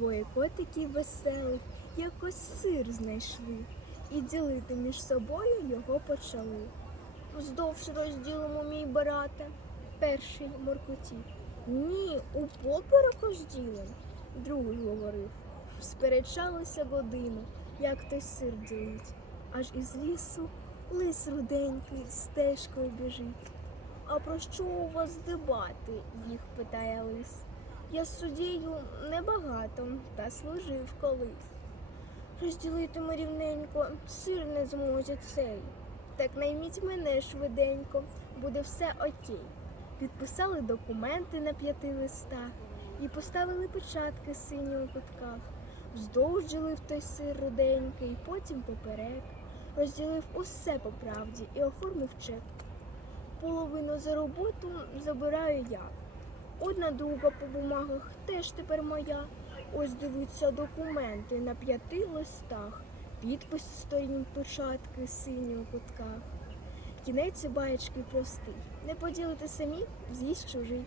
Двоє котиків веселих якось сир знайшли і ділити між собою його почали. Вздовж розділимо, мій брате, перший моркотів. Ні, у поперек розділим, другий говорив. Сперечалися годину, як той сир ділить. Аж із лісу лис руденький стежкою біжить. А про що у вас дебати? їх питає лис. Я суддєю небагато, та служив колись. Розділитиме рівненько, сир не зможе цей. Так найміть мене швиденько, буде все окей. Підписали документи на п'яти листах і поставили печатки сині у кутках. Вздовж ділив той сир руденький, потім поперек. Розділив усе по правді і оформив чек. Половину за роботу забираю я. Одна друга по бумагах теж тепер моя. Ось дивіться документи на п'яти листах, підпис сторін печатки сині у кутках. Кінець баєчки простий. Не поділити самі, з'їсть чужий.